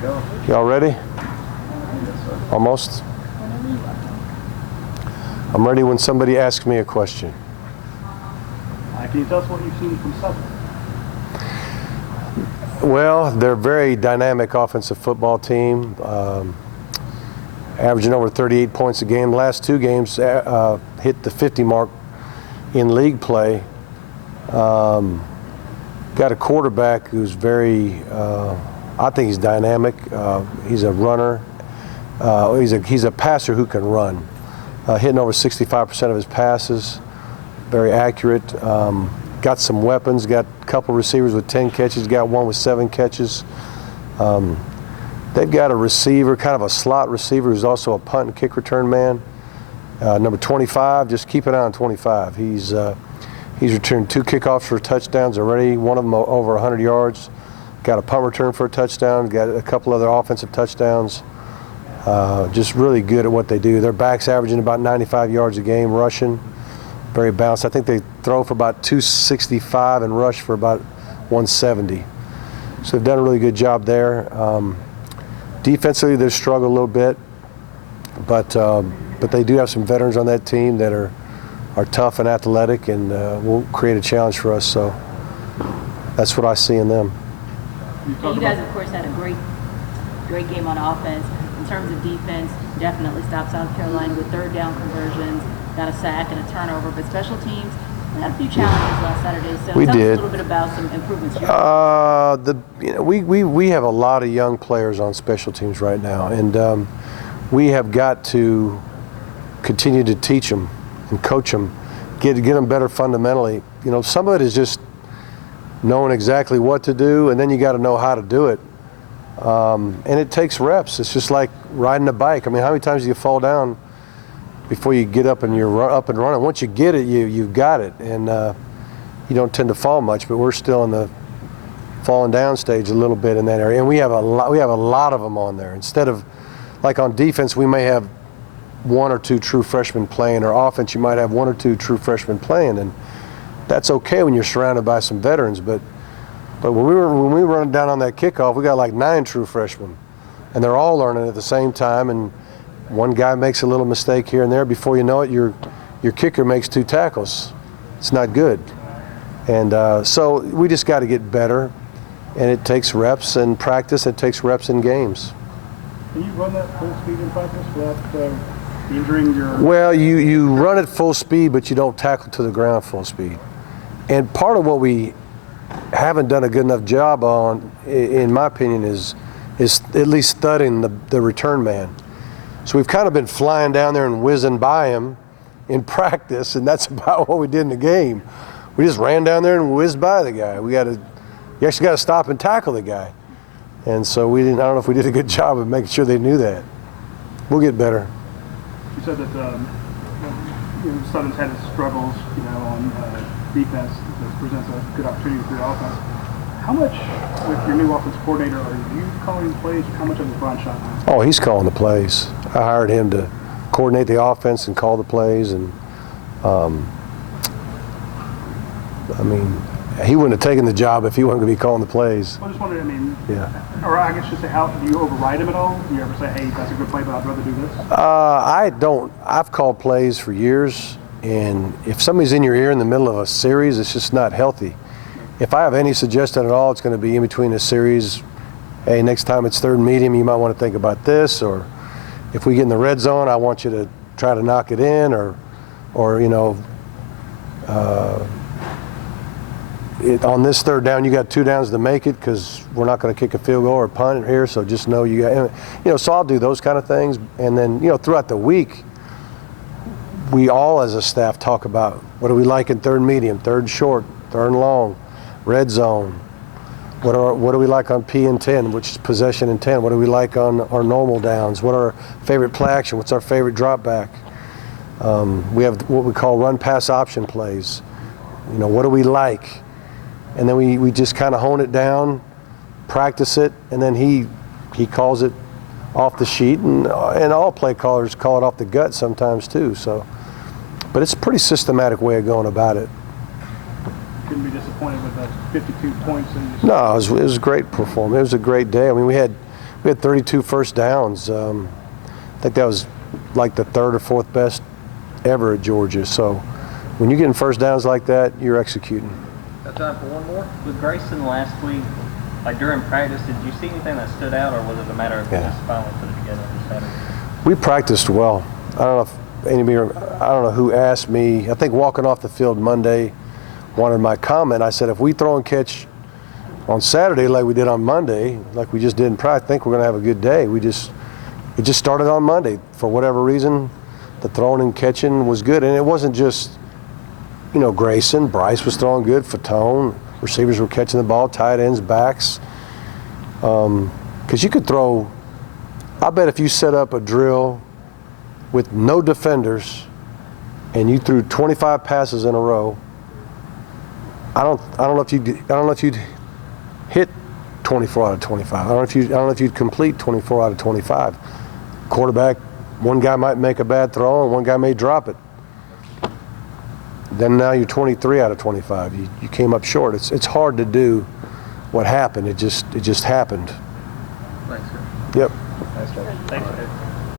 Go. Y'all ready? Almost? I'm ready when somebody asks me a question. Can you tell us what you've seen from Southern? Well, they're a very dynamic offensive football team, averaging over 38 points a game. The last two games hit the 50 mark in league play. Got a quarterback who's very, I think he's dynamic. He's a runner. He's a passer who can run, hitting over 65% of his passes. Very accurate. Got some weapons. Got a couple receivers with 10 catches. Got one with 7 catches. They've got a receiver, kind of a slot receiver, who's also a punt and kick return man. Number 25. Just keep an eye on 25. He's returned 2 kickoffs for touchdowns already. One of them over 100 yards. Got a punt return for a touchdown. Got a couple other offensive touchdowns. Just really good at what they do. Their back's averaging about 95 yards a game rushing. Very balanced. I think they throw for about 265 and rush for about 170. So they've done a really good job there. Defensively, they've struggled a little bit, but they do have some veterans on that team that are tough and athletic, and will create a challenge for us. So that's what I see in them. You guys, of course, had a great game on offense. In terms of defense, definitely stopped South Carolina with third down conversions. Got a sack and a turnover, but special teams had a few challenges last Saturday. So we tell did. us a little bit about some improvements. We have a lot of young players on special teams right now, and we have got to continue to teach them and coach them, get them better fundamentally. You know, some of it is just knowing exactly what to do, and then you got to know how to do it. And it takes reps. It's just like riding a bike. I mean, how many times do you fall down before you get up and you're up and running? Once you get it, you've got it, and you don't tend to fall much. But we're still in the falling down stage a little bit in that area, and we have a lot of them on there. Instead of, like on defense, we may have 1 or 2 true freshmen playing, or offense you might have 1 or 2 true freshmen playing, and that's okay when you're surrounded by some veterans. But when we were running down on that kickoff, we got like 9 true freshmen, and they're all learning at the same time. And one guy makes a little mistake here and there. Before you know it, your kicker makes 2 tackles. It's not good. And so we just got to get better, and it takes reps and practice. It takes reps in games. Can you run that full speed in practice without injuring your... Well, you run at full speed, but you don't tackle to the ground full speed. And part of what we haven't done a good enough job on, in my opinion, is at least studying the return man. So we've kind of been flying down there and whizzing by him in practice, and that's about what we did in the game. We just ran down there and whizzed by the guy. You actually got to stop and tackle the guy. And so I don't know if we did a good job of making sure they knew that. We'll get better. You said that Southern's had its struggles, on defense. That presents a good opportunity for your offense. How much, with your new offensive coordinator, are you calling plays? How much of the Brian shot now? Oh, he's calling the plays. I hired him to coordinate the offense and call the plays, and he wouldn't have taken the job if he wasn't going to be calling the plays. I just wondering, yeah. Or I guess just say, how do you override him at all? Do you ever say, hey, that's a good play, but I'd rather do this? I don't. I've called plays for years, and if somebody's in your ear in the middle of a series, it's just not healthy. If I have any suggestion at all, it's going to be in between a series. Hey, next time it's third and medium, you might want to think about this, or if we get in the red zone, I want you to try to knock it in, or on this third down, you got 2 downs to make it because we're not going to kick a field goal or punt here. So just know you got, so I'll do those kind of things. And then, throughout the week, we all as a staff talk about what do we like in third and medium, third and short, third and long, red zone. What do we like on P and 10, which is possession and 10? What do we like on our normal downs? What are our favorite play action? What's our favorite drop back? We have what we call run pass option plays. What do we like? And then we just kind of hone it down, practice it, and then he calls it off the sheet, and all play callers call it off the gut sometimes too. So, but it's a pretty systematic way of going about it. Couldn't be disappointed with the 52 points. No, it was a great performance. It was a great day. I mean, we We had 32 first downs. I think that was like the third or fourth best ever at Georgia. So when you're getting first downs like that, you're executing. Got time for one more? With Grayson last week, like during practice, did you see anything that stood out, or was it a matter of just finally put it together on Saturday? We practiced well. I don't know if anybody, I don't know who asked me. I think walking off the field Monday wanted my comment. I said, if we throw and catch on Saturday like we did on Monday, like we just did in practice, I think we're going to have a good day. It just started on Monday. For whatever reason, the throwing and catching was good. And it wasn't just, Grayson. Bryce was throwing good. Fatone. Receivers were catching the ball. Tight ends, backs. Because you could throw, I bet if you set up a drill with no defenders and you threw 25 passes in a row, I don't know if you'd hit 24 out of 25. I don't know if you'd complete 24 out of 25. Quarterback, one guy might make a bad throw and one guy may drop it. Then now you're 23 out of 25. You came up short. It's hard to do what happened. It just happened. Thanks, sir. Yep. Thanks, sir.